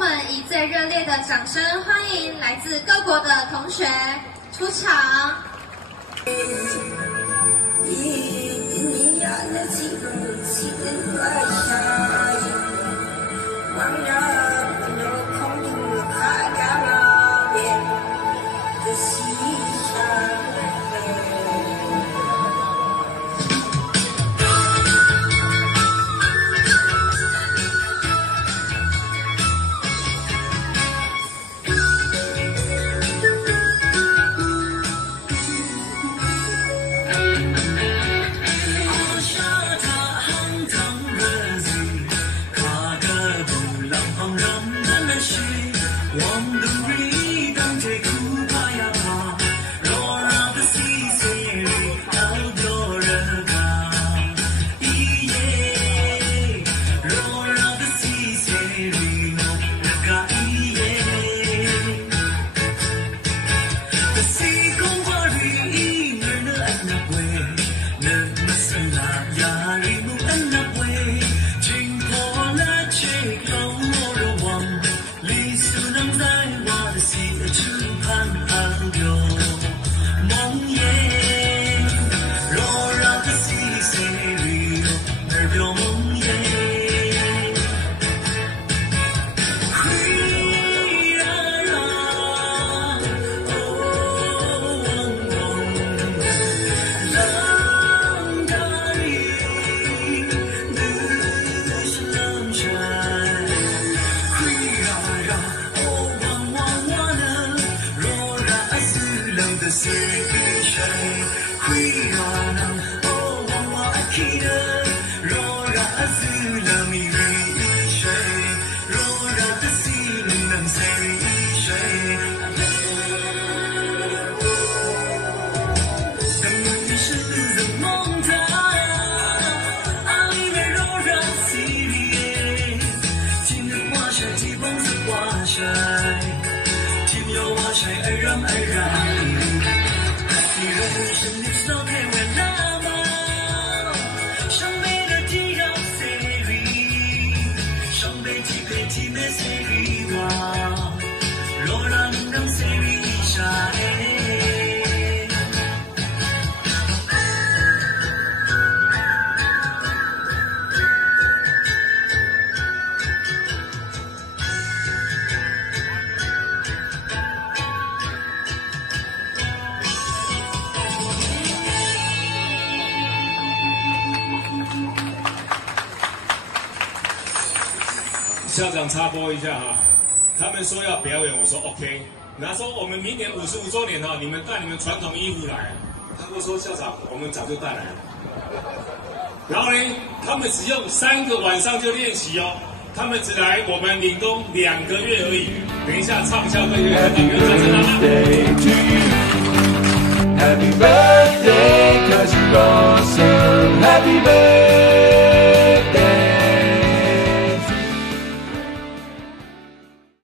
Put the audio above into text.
们以最热烈的掌声欢迎来自各国的同学出场。校长插播一下哈，他们说要表演，我说 OK。然后说我们明年55周年哈，你们带你们传统衣服来。他跟我说校长，我们早就带来了。然后呢，他们只用3个晚上就练习哦，他们只来我们岭东2个月而已。等一下唱校队就来，你们掌声好吗？